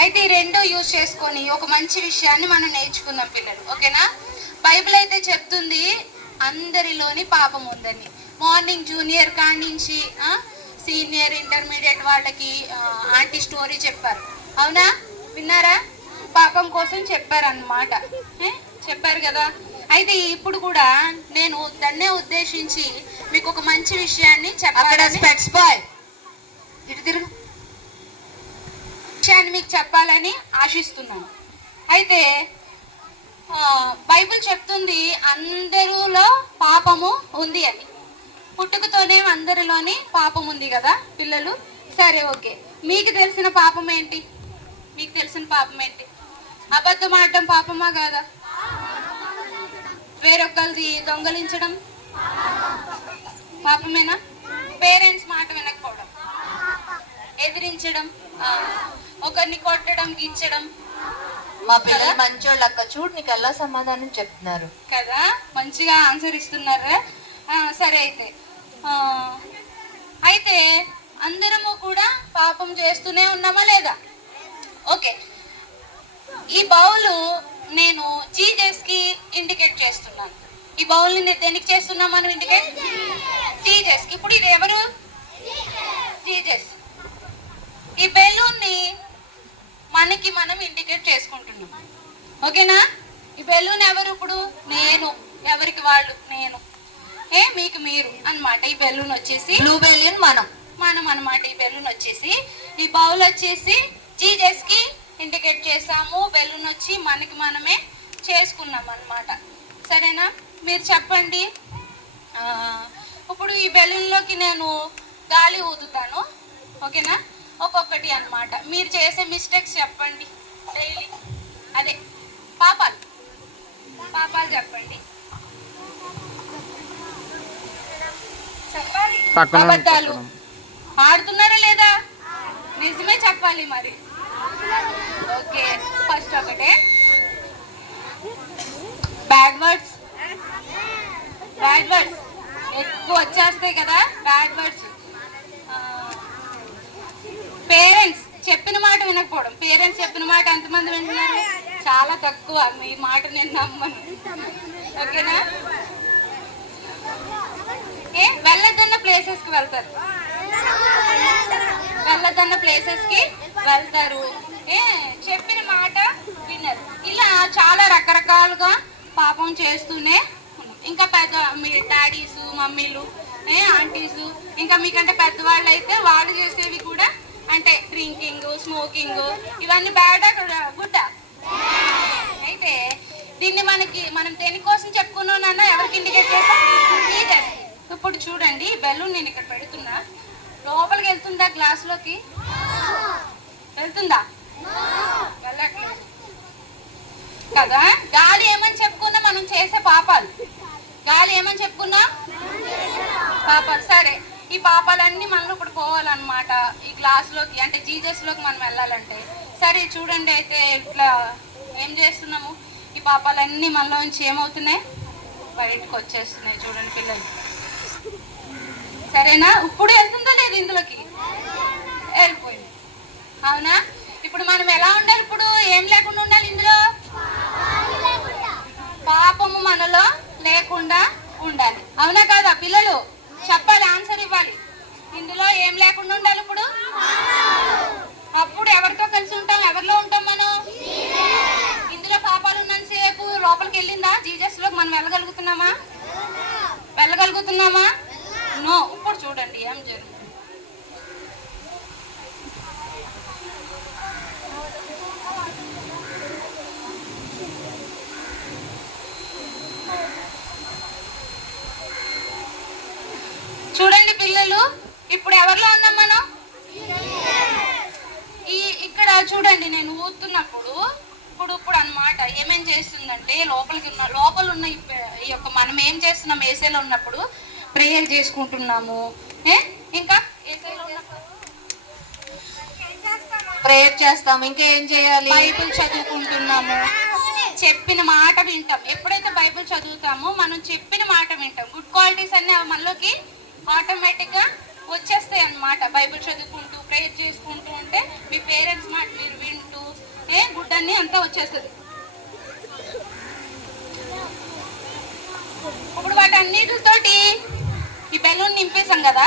అయితే ఈ రెండు యూజ్ చేసుకొని ఒక మంచి విషయాన్ని మనం నేర్చుకుందాం పిల్లలు, ఓకేనా? బైబిల్ అయితే చెప్తుంది అందరిలోని పాపం ఉందని. మార్నింగ్ జూనియర్ కాడి నుంచి సీనియర్ ఇంటర్మీడియట్ వాళ్ళకి ఆంటీ స్టోరీ చెప్పారు, అవునా? విన్నారా? పాపం కోసం చెప్పారన్నమాట, చెప్పారు కదా. అయితే ఇప్పుడు కూడా నేను దాన్నే ఉద్దేశించి మీకు ఒక మంచి విషయాన్ని విషయాన్ని మీకు చెప్పాలని ఆశిస్తున్నాను. అయితే బైబిల్ చెప్తుంది అందరిలో పాపము ఉంది అని. పుట్టుకతోనే అందరిలోని పాపం ఉంది కదా పిల్లలు. సరే, ఓకే. మీకు తెలిసిన పాపం ఏంటి? మీకు తెలిసిన పాపం ఏంటి? అబద్ధం ఆడటం పాపమా కాదా? వేరొకరిది దొంగలించడం పాపమేనా? పేరెంట్స్ మాట వినకపోవడం, ఎదిరించడం, ఒకరిని కొట్టడం, గిచ్చడం. మా పిల్లలు మంచోళ్ళు అక్క, చూడు నీకు ఎలా సమాధానం చెప్తున్నారు కదా, మంచిగా ఆన్సర్ ఇస్తున్నారా? సరే, అయితే అందరము కూడా పాపం చేస్తూనే ఉన్నామా లేదా? ఓకే. ఈ బౌలు నేను జీజస్ కి ఇండికేట్ చేస్తున్నాను. ఈ బౌల్ ని దేనికి చేస్తున్నాం మనం ఇండికేట్? జీజస్ కి. ఇప్పుడు ఇది ఎవరు? జీజస్. ఈ బెలూన్ ని మనకి మనం ఇండికేట్ చేసుకుంటున్నాం, ఓకేనా? ఈ బెలూన్ ఎవరు? ఇప్పుడు నేను, ఎవరికి వాళ్ళు, నేను, మీకు మీరు అన్నమాట. ఈ బెలూన్ వచ్చేసి బ్లూ బెలూన్, మనం అన్నమాట. ఈ బెలూన్ వచ్చేసి, ఈ బౌల్ వచ్చేసి జీజస్ కి ఇండికేట్ చేసాము. బెలూన్ వచ్చి మనకి మనమే చేసుకున్నాం అన్నమాట. సరేనా? మీరు చెప్పండి. ఇప్పుడు ఈ బెలూన్లోకి నేను గాలి ఊదుతాను, ఓకేనా? ఒక్కొక్కటి అన్నమాట. మీరు చేసే మిస్టేక్స్ చెప్పండి డైలీ. అదే పాపాలు చెప్పండి. చెప్పాలి. అబద్ధాలు ఆడుతున్నారా లేదా? నిజమే చెప్పాలి మరి. ఓకే, ఫస్ట్ ఒకటే బ్యాడ్ వర్డ్స్ ఎక్కువ వచ్చేస్తాయి కదా, బ్యాడ్ వర్డ్స్. పేరెంట్స్ చెప్పిన మాట వినకపోవడం. పేరెంట్స్ చెప్పిన మాట ఎంతమంది వింటున్నారు? చాలా తక్కువ. మీ మాట నేను నమ్మను, ఓకేనా? వెళ్ళొద్దన్న ప్లేసెస్ కి వెళ్తారు, చెప్పిన మాట వినరు. ఇలా చాలా రకరకాలుగా పాపం చేస్తూనే ఉన్నాం. ఇంకా పెద్ద మీ డాడీస్, మమ్మీలు, ఆంటీస్, ఇంకా మీకంటే పెద్దవాళ్ళు అయితే వాళ్ళు చేసేవి కూడా అంటే డ్రింకింగ్, స్మోకింగ్, ఇవన్నీ బ్యాడా గుడ్డా? అయితే దీన్ని మనం దేనికోసం చెప్పుకున్నాం నాన్న? ఎవరికి ఇండికేట్ చేస్తాం? టీచర్స్. ఇప్పుడు చూడండి, బెలూన్ నేను ఇక్కడ పెడుతున్నా. లోపలికి వెళ్తుందా? గ్లాస్లోకి వెళ్తుందా? వెళ్ళట్లేదు కదా. గాలి ఏమని చెప్పుకున్నా? మనం చేసే పాపాలు. గాలి ఏమని చెప్పుకున్నా? పాపాలు. సరే, ఈ పాపాలన్నీ మనలో ఇప్పుడు పోవాలన్నమాట ఈ గ్లాస్లోకి, అంటే జీజస్లోకి మనం వెళ్ళాలంటే. సరే చూడండి, అయితే ఇట్లా ఏం చేస్తున్నాము? ఈ పాపాలన్నీ మనలోంచి ఏమవుతున్నాయి? బయటకు వచ్చేస్తున్నాయి. చూడండి పిల్లలు, సరేనా? ఇప్పుడు వెళ్తుందో లేదు? ఇందులోకి వెళ్ళిపోయింది, అవునా? ఇప్పుడు మనం ఎలా ఉండాలి? ఇప్పుడు ఏం లేకుండా ఉండాలి? ఇందులో పాపము మనలో లేకుండా ఉండాలి, అవునా కాదా? పిల్లలు చెప్పాలి, ఆన్సర్ ఇవ్వాలి. ఇందులో ఏం లేకుండా ఉండాలి ఇప్పుడు? అప్పుడు ఎవరితో కలిసి ఉంటాం? ఎవరిలో ఉంటాం మనం? ఇందులో పాపాలు ఉన్నంతసేపు లోపలికి వెళ్ళిందా? జీజస్ లోకి మనం వెళ్ళగలుగుతున్నామా? నో. ఇప్పుడు చూడండి ఏం జరుగుతుంది. చూడండి పిల్లలు, ఇప్పుడు ఎవరిలో ఉన్నాం మనం? ఇక్కడ చూడండి, నేను ఊతున్నప్పుడు ఇప్పుడు అన్నమాట ఏమేం చేస్తుందంటే లోపల ఉన్న ఈ యొక్క మనం ఏం చేస్తున్నాం? ఏసీలో ఉన్నప్పుడు ప్రేయర్ చేసుకుంటున్నాము. ఇంకా ఏసీలో ఉన్నప్పుడు ప్రేయర్ చేస్తాం. ఇంకా ఏం చేయాలి? బైబిల్ చదువుకుంటున్నాము, చెప్పిన మాట వింటాం. ఎప్పుడైతే బైబిల్ చదువుతామో మనం చెప్పిన మాట వింటాం. గుడ్ క్వాలిటీస్ అన్ని మనలోకి ఆటోమేటిక్ గా వచ్చేస్తాయి అన్నమాట. బైబిల్ చదువుకుంటూ ప్రేయర్ చేసుకుంటూ ఉంటే మీ పేరెంట్స్ మాట మీరు వింటూ గుడ్ అన్ని అంతా వచ్చేస్తుంది. ఇప్పుడు వాటన్నిటితోటి ఈ బెలూన్ నింపేశాం కదా,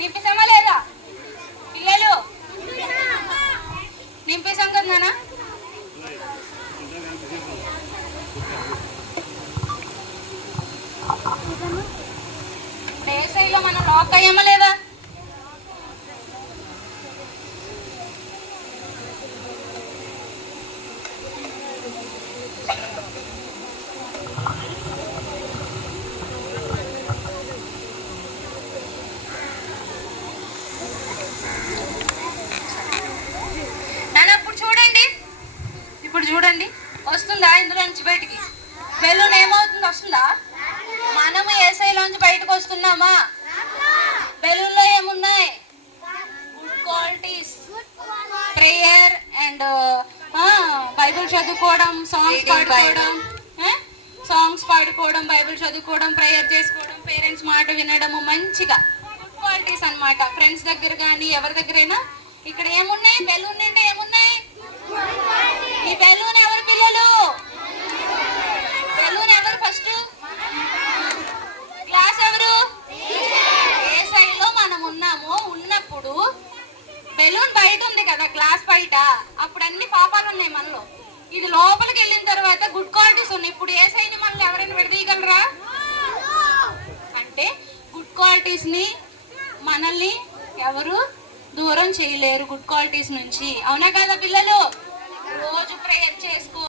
నింపేసామా లేదా పిల్లలు? నింపేశాం కదా నాన్న. ఏసైలో మనం లాక్ అయ్యామా లేదా? ఇప్పుడు చూడండి వస్తుందా ఇందులో నుంచి బయటికి? బెలూన్ ఏమవుతుంది, వస్తుందా? మనము ఏసైలోంచి బయటకు వస్తున్నామా? బెలూన్ లో ఏమున్నాయి? Good qualities, prayer and Bible చదువుకోవడం, సాంగ్స్ పాడుకోవడం, బైబిల్ చదువుకోవడం, ప్రేయర్ చేసుకోవడం, పేరెంట్స్ మాట వినడము, మంచిగా గుడ్ క్వాలిటీస్ అన్నమాట. ఫ్రెండ్స్ దగ్గర కానీ ఎవరి దగ్గరైనా ఇక్కడ ఏమున్నాయి? బెలూన్ నిండా ఏమున్నాయి? ఈ బెలూన్ ఎవరు పిల్లలు? బెలూన్ ఎవరు? ఫస్ట్ క్లాస్ ఎవరు? ఏ సైడ్ లో మనం ఉన్నామో ఉన్నప్పుడు బెలూన్ బయట ఉంది కదా, క్లాస్ బయట. అప్పుడు అన్ని పాపాలు ఉన్నాయి మనలో. ఇది లోపలికి వెళ్ళిన తర్వాత గుడ్ క్వాలిటీస్ ఉన్నాయి. ఇప్పుడు ఏ సైడ్ మనల్ని ఎవరైనా విడదీయగలరా? అంటే గుడ్ క్వాలిటీస్ ని మనల్ని ఎవరు దూరం చేయలేరు గుడ్ క్వాలిటీస్ నుంచి. అవునా కదా పిల్లలు? రోజు ప్రేయర్ చేసుకో.